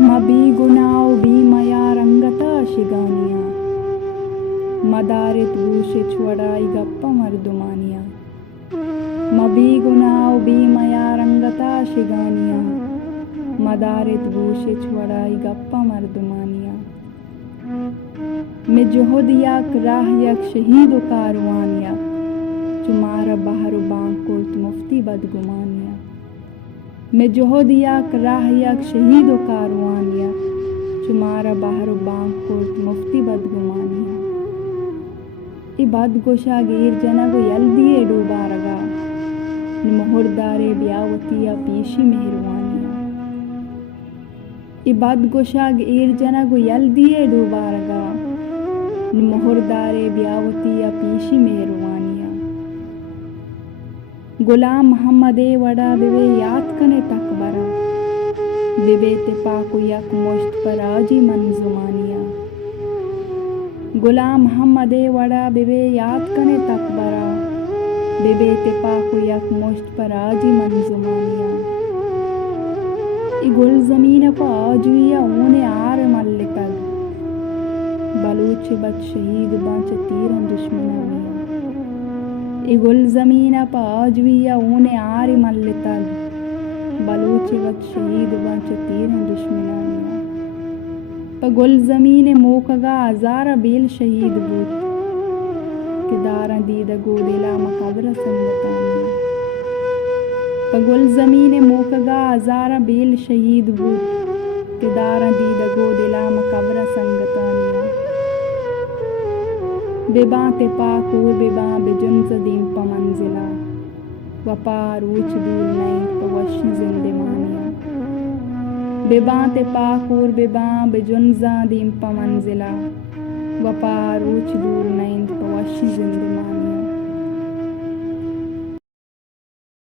मबी गुनाव B मया रंगता शिगानिया मदारित भूषे छुड़ाई गप्पा मर्दुमानिया मबी गुनाव बी मया रंगता शिगानिया मदारित भूषे छुड़ाई गप्पा मर्दुमानिया मैं जोहद यक राह यक शहीद कारवानिया चुमारा बहर बांकोत मुफ्ती बदगुमानिया मैं जोहद यक राह यक शहीद कारवानिया चुमारा बहर बांकोत मुफ्ती बदगुमानिया ई बदगोशा गीर जनगो यल्दिए डूबारगा निमोहरदारे ब्यावतिया पीशी मेहरवानिया ई बदगोशा गीर जनगो यल्दिए डूबारगा निमोहरदारे ब्यावतिया पीशी मेहरवानिया गुलाम मोहम्मदे वड़ा बिवे याद कने तकबरा बिवे ते पाको यक मुश्त पर आजी मंजुमानिया गुलाम मोहम्मदे वड़ा बिवे याद कने तकबरा बिवे ते पाको यक मुश्त पर आजी मंजुमानिया ई गुल ज़मीन पर आजुया ऊने आर मल्ले तग बलूच बद शहीद बाँच तीरन दुश्मनानिया ई गुल ज़मीन पर आजुया ऊने आर मल्ले तग बलूच बद शहीद बाँच तीरन दुश्मनानिया पर गुल ज़मीन मोकगा हज़ारा बेल शहीद बूत किदारा दीद गोदिला मकबरा संगतानिया पर गुल ज़मीन मोकगा हज़ारा बेल शहीद बूत किदारा दीद गोदिला मकबरा संगतानिया बेबा ते पाकूर बेबा बेजुन्स दीम प मंजिला वपार ऊच दूर नहीं पवशी जिंदमानिया बेबा ते पाकूर बेबा बेजुन्जा दीम प मंजिला वपार ऊच दूर नहीं पवशी जिंदमानिया